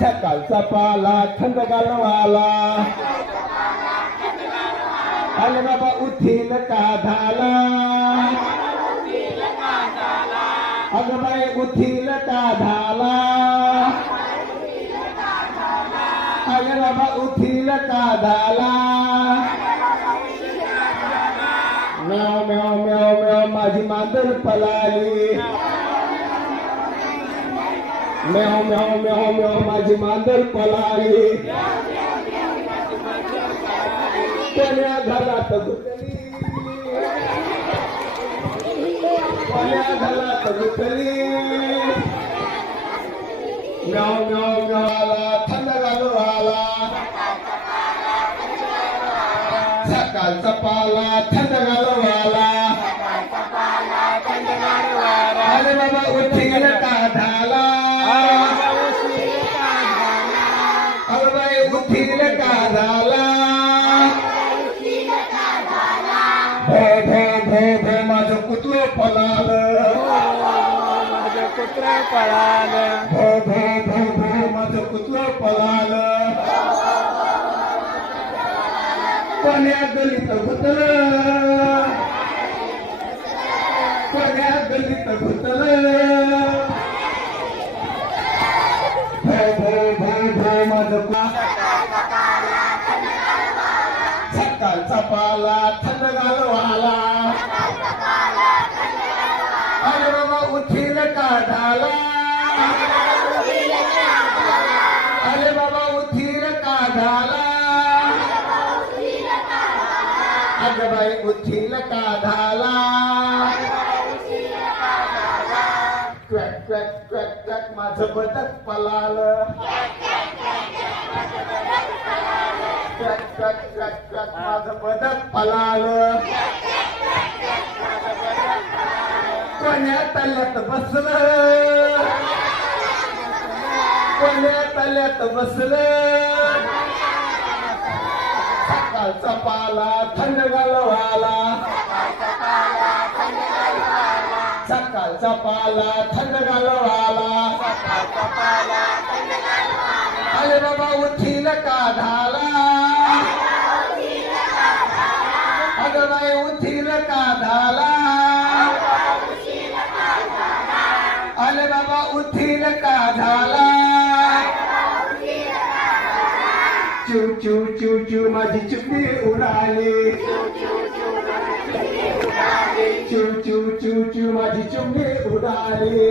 सकाळचा पाला थंड गालवाला आले बाबा उठील का झाला अगं बाई उठील का झाला अगं बाबा उठील का झाला म्याव म्याव म्याव म्याव माझी मांजर पळाली म्याव म्याव म्याव म्याव माझी मांजर पळाली कोण्या घरात घुसली कोण्या घरात घुसली म्याव म्याव म्यावाला थंड गालवाला सकाळचा पाला थंड गालवाला अरे बाबा उठील का झाला अरे बाई उठील का झाला भो भो भो भो माझं कुत्र पळालं माझं कुत्र पळालं भो भो भो भो माझं कुत्र पळालं कोण्या गलीत घुसलं कोण्या गलीत घुसलं भो भो भो भो माझं सकाळचा पाला थंड गालवाला अरे बाबा उठील का झाला अरे बाबा उठील का झाला अगं बाई उठील का झाला क्वॅक क्वॅक क्वॅक क्वॅक माझं बदक पळालं क्वॅक क्वॅक क्वॅक क्वॅक माझं बदक पळालं कोण्या तल्यात बसलं कोण्या तल्यात बसलं सकाळचा पाला थंड गालवाला सकाळचा पाला थंड गालवाला अरे बाबा उठील का झाला अगं बाई उठील का झाला अरे बाबा उठील का झाला चू चू चू चू माझी चुपडी उडाली चू चू चू चू माझी चुपडी उडाली